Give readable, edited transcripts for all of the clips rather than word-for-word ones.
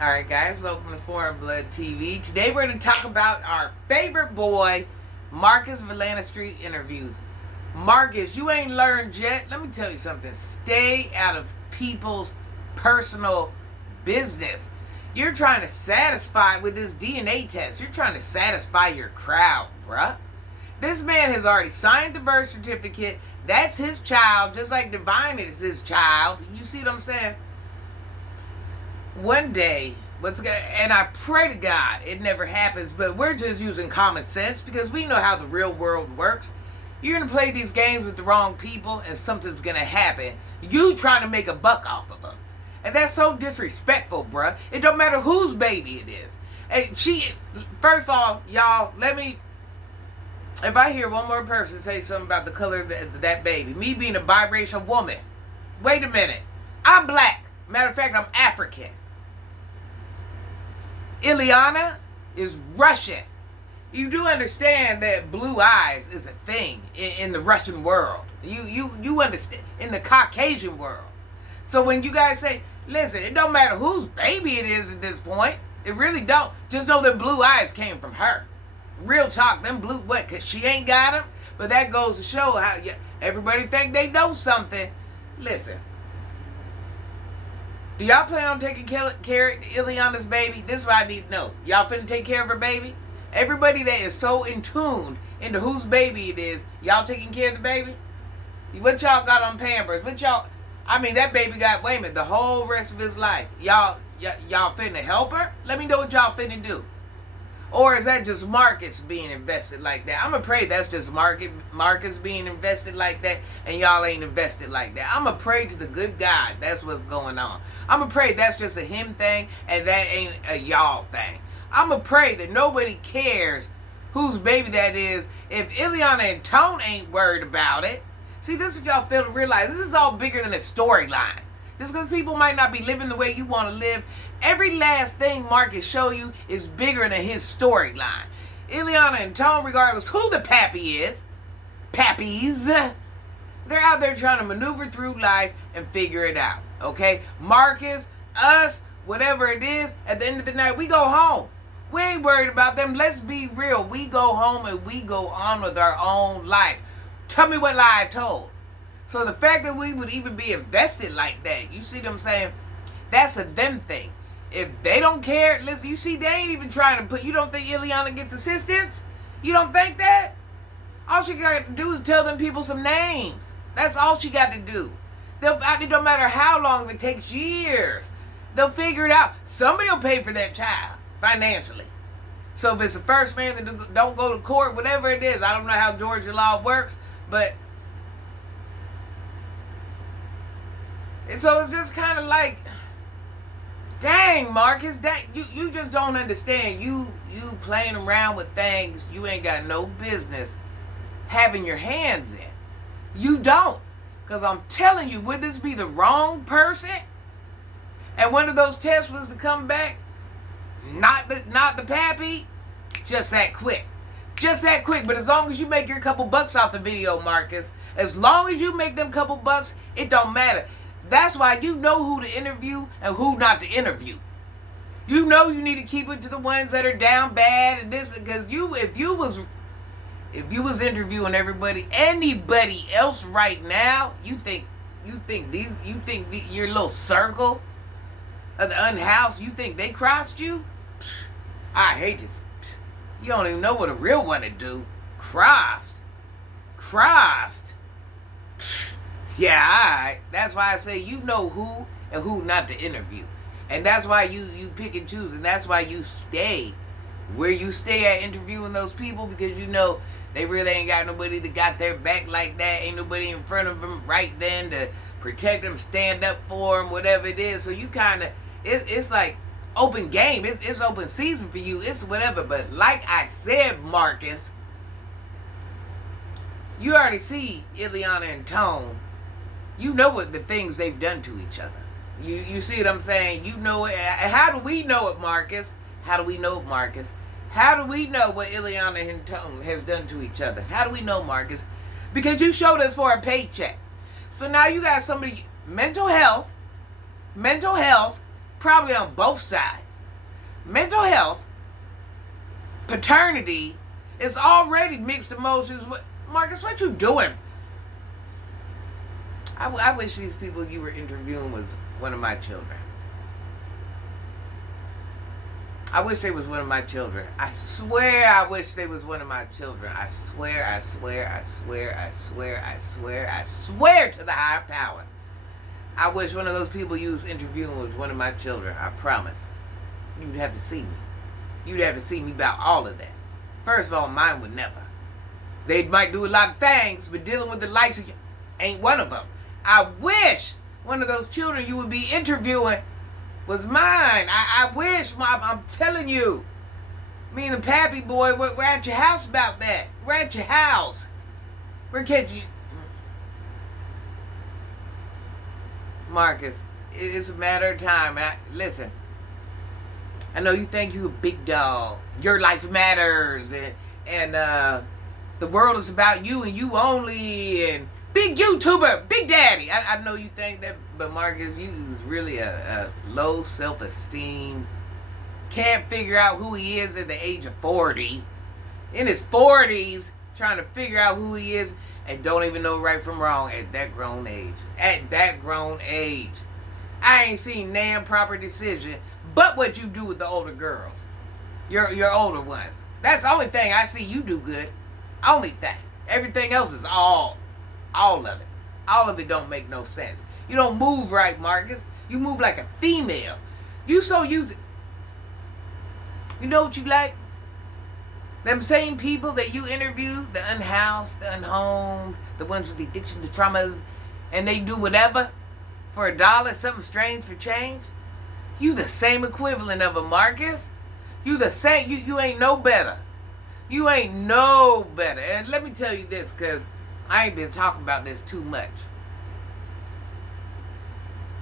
Alright guys, welcome to Foreign Blood TV. Today we're going to talk about our favorite boy, Marcus of AtlantaStreetInterviews. Marcus, you ain't learned yet. Let me tell you something. Stay out of people's personal business. You're trying to satisfy with this DNA test. You're trying to satisfy your crowd, bruh. This man has already signed the birth certificate. That's his child, just like Divine is his child. You see what I'm saying? One day, and I pray to God it never happens, but we're just using common sense because we know how the real world works. You're going to play these games with the wrong people and something's going to happen. You trying to make a buck off of them. And that's so disrespectful, bruh. It don't matter whose baby it is. And first of all, y'all, if I hear one more person say something about the color of that baby, me being a biracial woman, wait a minute. I'm black. Matter of fact, I'm African. Iliana is Russian. You do understand that blue eyes is a thing in the Russian world. You understand, in the Caucasian world. So when you guys say, listen, it don't matter whose baby it is at this point. It really don't. Just know that blue eyes came from her. Real talk, them blue, what, because she ain't got them? But that goes to show how everybody think they know something. Listen. Do y'all plan on taking care of Iliana's baby? This is what I need to know. Y'all finna take care of her baby? Everybody that is so in tune into whose baby it is, y'all taking care of the baby? What y'all got on Pampers? That baby got, wait a minute, the whole rest of his life. Y'all finna help her? Let me know what y'all finna do. Or is that just Marcus being invested like that? I'm going to pray that's just Marcus being invested like that and y'all ain't invested like that. I'm going to pray to the good God that's what's going on. I'm going to pray that's just a him thing and that ain't a y'all thing. I'm going to pray that nobody cares whose baby that is if Iliana and Tone ain't worried about it. See, this is what y'all fail to realize. This is all bigger than a storyline. Just because people might not be living the way you want to live, every last thing Marcus show you is bigger than his storyline. Iliana and Tone, regardless who the pappy is, pappies, they're out there trying to maneuver through life and figure it out. Okay? Marcus, us, whatever it is, at the end of the night, we go home. We ain't worried about them. Let's be real. We go home and we go on with our own life. Tell me what lie I told. So the fact that we would even be invested like that, you see what I'm saying? That's a them thing. If they don't care, listen, you see, they ain't even trying to you don't think Iliana gets assistance? You don't think that? All she got to do is tell them people some names. That's all she got to do. It don't matter how long, if it takes years. They'll figure it out. Somebody will pay for that child financially. So if it's the first man that don't go to court, whatever it is, I don't know how Georgia law works, but and so it's just kind of like, dang, Marcus, you just don't understand. You playing around with things you ain't got no business having your hands in. You don't. Because I'm telling you, would this be the wrong person? And one of those tests was to come back, not the pappy, just that quick. Just that quick. But as long as you make your couple bucks off the video, Marcus, as long as you make them couple bucks, it don't matter. That's why you know who to interview and who not to interview. You know you need to keep it to the ones that are down bad and this, because if you was interviewing anybody else right now, you think your little circle of the unhoused, you think they crossed you? I hate this. You don't even know what a real one to do. Crossed. Yeah, alright. That's why I say you know who and who not to interview. And that's why you pick and choose. And that's why you stay where you stay at interviewing those people, because you know they really ain't got nobody that got their back like that. Ain't nobody in front of them right then to protect them, stand up for them, whatever it is. So you kind of, it's like open game. It's open season for you. It's whatever. But like I said, Marcus, you already see Iliana and Tone. You know what the things they've done to each other. You see what I'm saying? You know it. How do we know it, Marcus? How do we know it, Marcus? How do we know what Iliana and Tone has done to each other? How do we know, Marcus? Because you showed us for a paycheck. So now you got somebody, mental health, probably on both sides. mental health, paternity, is already mixed emotions. Marcus, what you doing? I wish these people you were interviewing was one of my children. I wish they was one of my children. I swear I wish they was one of my children. I swear to the higher power. I wish one of those people you was interviewing was one of my children. I promise. You'd have to see me. You'd have to see me about all of that. First of all, mine would never. They might do a lot of things, but dealing with the likes of you ain't one of them. I wish one of those children you would be interviewing was mine. I wish, Mom, I'm telling you. Me and the pappy boy, we're at your house about that. We're at your house. We're catching you. Marcus, it's a matter of time. And listen, I know you think you a big dog. Your life matters. And the world is about you and you only. And big YouTuber, big daddy. I know you think that, but Marcus, you is really a low self-esteem. Can't figure out who he is at the age of 40. In his 40s, trying to figure out who he is and don't even know right from wrong at that grown age. At that grown age. I ain't seen damn proper decision but what you do with the older girls. Your older ones. That's the only thing I see you do good. Only thing. Everything else is all of it. All of it don't make no sense. You don't move right, Marcus. You move like a female. You so used. You know what you like? Them same people that you interview, the unhoused, the unhomed, the ones with addiction to traumas, and they do whatever for $1, something strange for change. You the same equivalent of a Marcus. You the same. You ain't no better. You ain't no better. And let me tell you this, because I ain't been talking about this too much.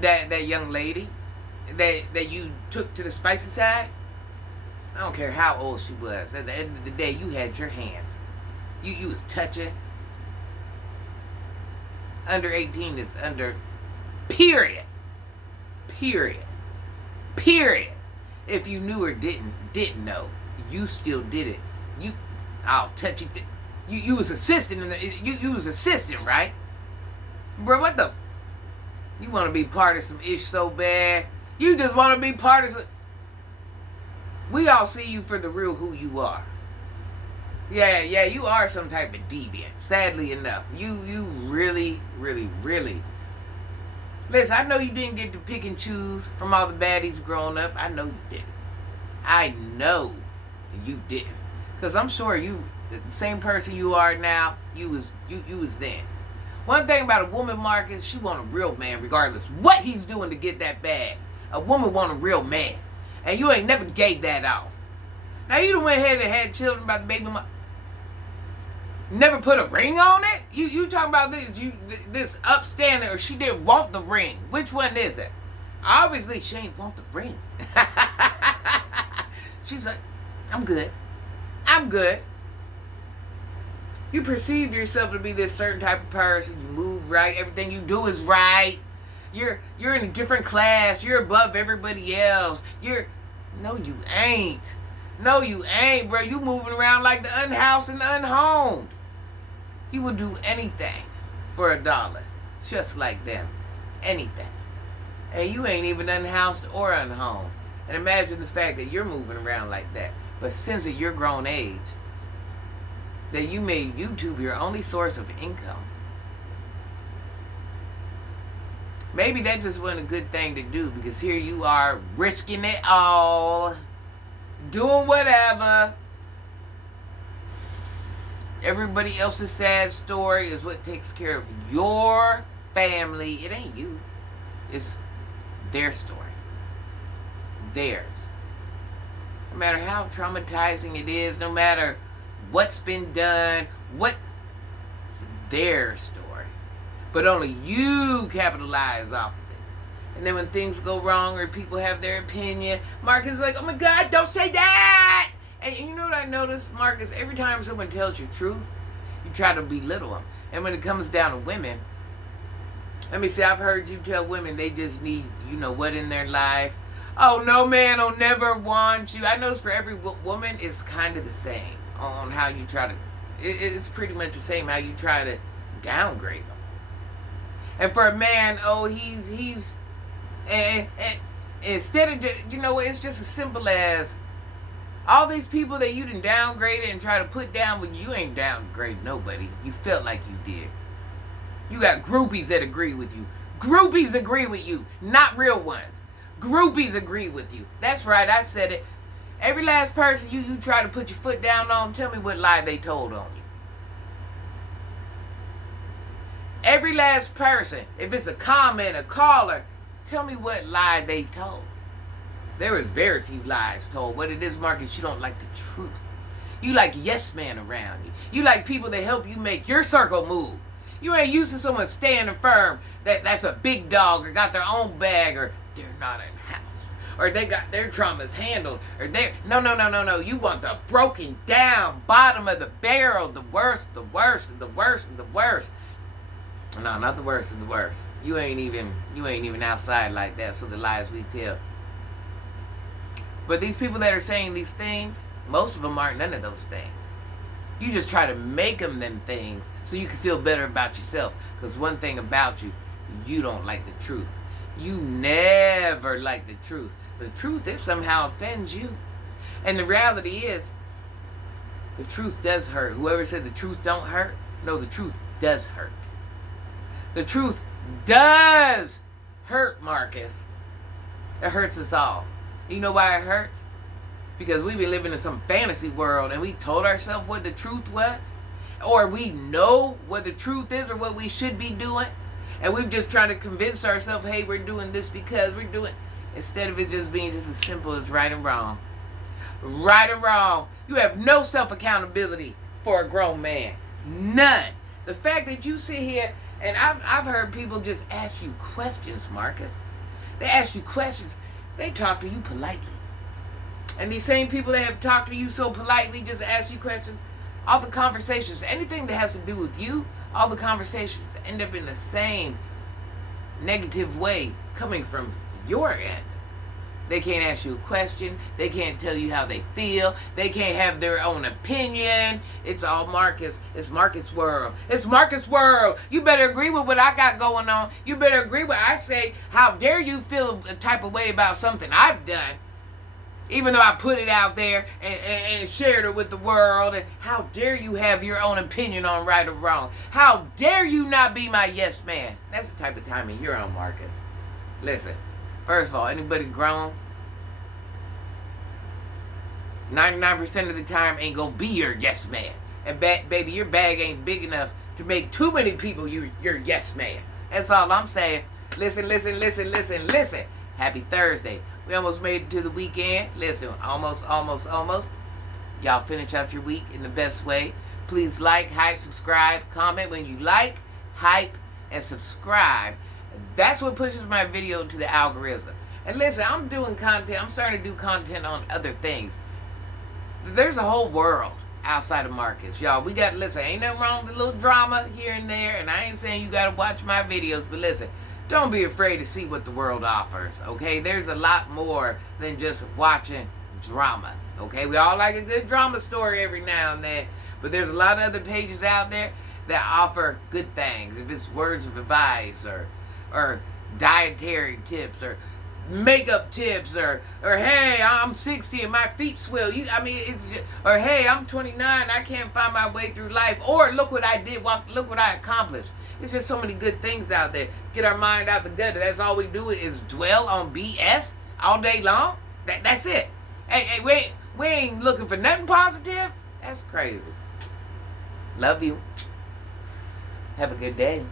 That young lady that you took to the spicy side, I don't care how old she was. At the end of the day, you had your hands. You was touching. Under 18 is under. Period. If you knew or didn't know, you still did it. I'll touch you. You was assisting you was assisting, right? Bro, what the? You want to be part of some ish so bad. You just want to be part of some. We all see you for the real who you are. Yeah, you are some type of deviant. Sadly enough. You really. Listen, I know you didn't get to pick and choose from all the baddies growing up. I know you didn't. I know you didn't. Because I'm sure you, the same person you are now, you was then. One thing about a woman, Marcus, she want a real man regardless what he's doing to get that bag. A woman want a real man. And you ain't never gave that off. Now you done went ahead and had children by the baby mama. Never put a ring on it? You talking about this upstanding, or she didn't want the ring? Which one is it? Obviously she ain't want the ring. She's like, I'm good. You perceive yourself to be this certain type of person. You move right. Everything you do is right. You're in a different class. You're above everybody else. No, you ain't. No, you ain't, bro. You moving around like the unhoused and the unhomed. You would do anything for $1. Just like them. Anything. And you ain't even unhoused or unhomed. And imagine the fact that you're moving around like that. But since at your grown age, that you made YouTube your only source of income. Maybe that just wasn't a good thing to do, because here you are risking it all, doing whatever. Everybody else's sad story is what takes care of your family. It ain't you. It's their story. Theirs. No matter how traumatizing it is, no matter what's been done, it's their story. But only you capitalize off of it. And then when things go wrong or people have their opinion, Marcus is like, oh my God, don't say that! And you know what I noticed, Marcus? Every time someone tells you truth, you try to belittle them. And when it comes down to women, let me see, I've heard you tell women they just need, you know what, in their life. Oh, no man will never want you. I notice for every woman, it's kind of the same on how you try to. It's pretty much the same how you try to downgrade them. And for a man, oh, he's and instead of just, it's just as simple as all these people that you done downgraded and try to put down when you ain't downgraded nobody. You felt like you did. You got groupies that agree with you. Groupies agree with you, not real ones. Groupies agree with you. That's right, I said it. Every last person you try to put your foot down on, tell me what lie they told on you. Every last person, if it's a comment, a caller, tell me what lie they told. There is very few lies told. What it is, Marcus, you don't like the truth. You like yes men around you. You like people that help you make your circle move. You ain't used to someone standing firm that's a big dog or got their own bag or they're not in house or they got their traumas handled or they're no. You want the broken down bottom of the barrel, the worst and the worst and the worst and the worst. No, not the worst and the worst. You ain't even outside like that. So the lies we tell. But these people that are saying these things, most of them aren't none of those things. You just try to make them things so you can feel better about yourself. Because one thing about you, you don't like the truth. You never like the truth. The truth, it somehow offends you. And the reality is, the truth does hurt. Whoever said the truth don't hurt, no, the truth does hurt. The truth does hurt, Marcus. It hurts us all. You know why it hurts? Because we've been living in some fantasy world and we told ourselves what the truth was. Or we know what the truth is or what we should be doing. And we've just trying to convince ourselves, hey, we're doing this because we're doing. Instead of it just being just as simple as right and wrong. Right and wrong. You have no self-accountability for a grown man. None. The fact that you sit here, and I've heard people just ask you questions, Marcus. They ask you questions. They talk to you politely. And these same people that have talked to you so politely just ask you questions, all the conversations, anything that has to do with you, all the conversations end up in the same negative way coming from your end. They can't ask you a question. They can't tell you how they feel. They can't have their own opinion. It's all Marcus. It's Marcus' world. It's Marcus' world. You better agree with what I got going on. You better agree with what I say. How dare you feel a type of way about something I've done, even though I put it out there and shared it with the world. And how dare you have your own opinion on right or wrong? How dare you not be my yes man? That's the type of timing you're on, Marcus. Listen. First of all, anybody grown, 99% of the time ain't gonna be your yes man. And baby, your bag ain't big enough to make too many people your yes man. That's all I'm saying. Listen. Happy Thursday. We almost made it to the weekend. Listen, almost. Y'all finish out your week in the best way. Please like, hype, subscribe, comment when you like, hype, and subscribe. That's what pushes my video to the algorithm. And listen, I'm doing content. I'm starting to do content on other things. There's a whole world outside of Marcus. Y'all, we got to listen. Ain't nothing wrong with a little drama here and there. And I ain't saying you got to watch my videos. But listen, don't be afraid to see what the world offers. Okay? There's a lot more than just watching drama. Okay? We all like a good drama story every now and then. But there's a lot of other pages out there that offer good things. If it's words of advice or dietary tips or makeup tips or hey, I'm 60 and my feet swell. Or hey, I'm 29, I can't find my way through life. Or look what I did, look what I accomplished. There's just so many good things out there. Get our mind out the gutter. That's all we do is dwell on BS all day long. That's it. Hey, we ain't looking for nothing positive. That's crazy. Love you. Have a good day.